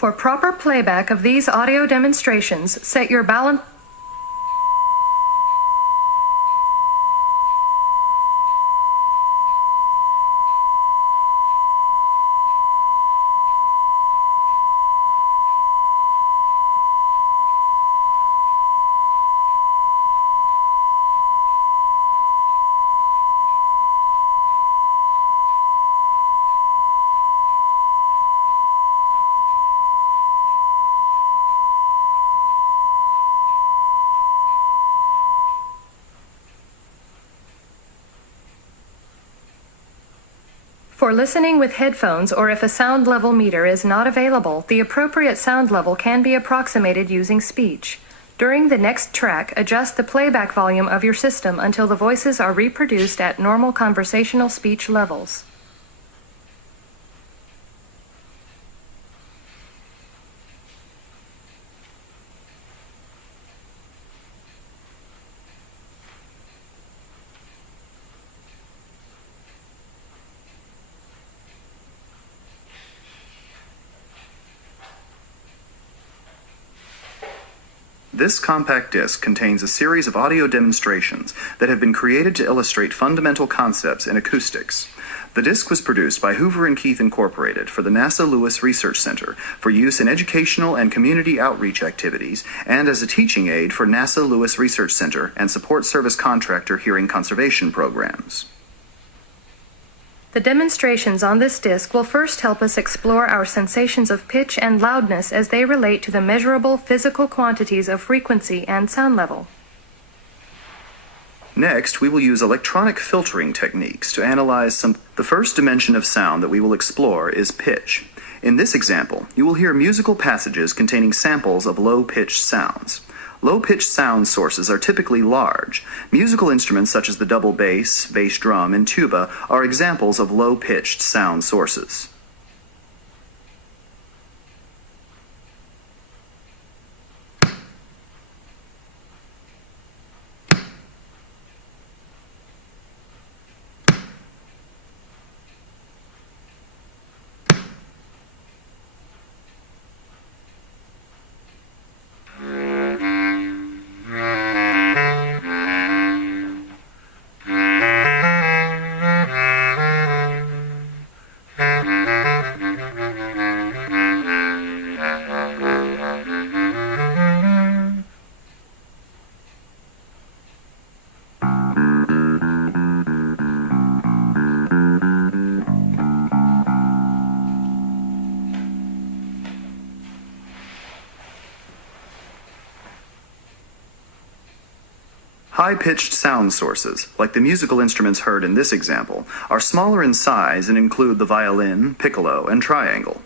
For proper playback of these audio demonstrations, set your balance. For listening with headphones or if a sound level meter is not available, the appropriate sound level can be approximated using speech. During the next track, adjust the playback volume of your system until the voices are reproduced at normal conversational speech levels. This compact disc contains a series of audio demonstrations that have been created to illustrate fundamental concepts in acoustics. The disc was produced by Hoover and Keith Incorporated for the NASA Lewis Research Center for use in educational and community outreach activities and as a teaching aid for NASA Lewis Research Center and support service contractor hearing conservation programs. The demonstrations on this disc will first help us explore our sensations of pitch and loudness as they relate to the measurable physical quantities of frequency and sound level. Next, we will use electronic filtering techniques to analyze The first dimension of sound that we will explore is pitch. In this example, you will hear musical passages containing samples of low-pitched sounds. Low-pitched sound sources are typically large. Musical instruments such as the double bass, bass drum, and tuba are examples of low-pitched sound sources. High-pitched sound sources, like the musical instruments heard in this example, are smaller in size and include the violin, piccolo, and triangle.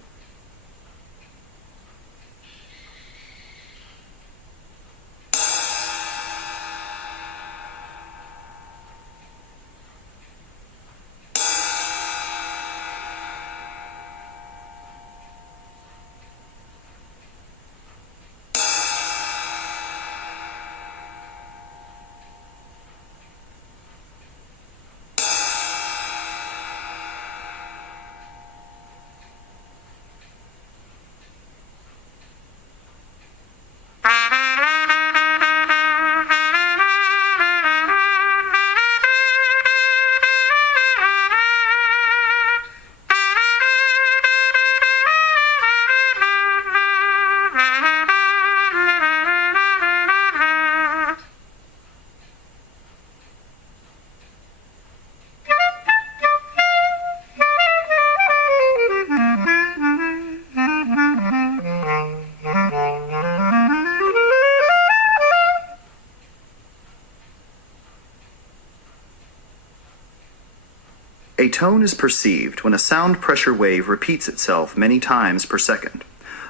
A tone is perceived when a sound pressure wave repeats itself many times per second.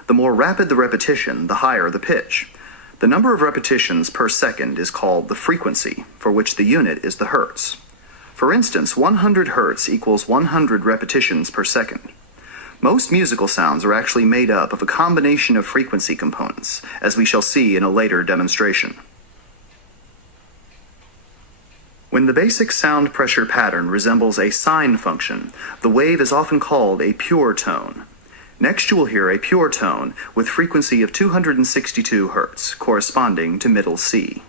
The more rapid the repetition, the higher the pitch. The number of repetitions per second is called the frequency, for which the unit is the hertz. For instance, 100 hertz equals 100 repetitions per second. Most musical sounds are actually made up of a combination of frequency components, as we shall see in a later demonstration. When the basic sound pressure pattern resembles a sine function, the wave is often called a pure tone. Next you will hear a pure tone with frequency of 262 Hz, corresponding to middle C.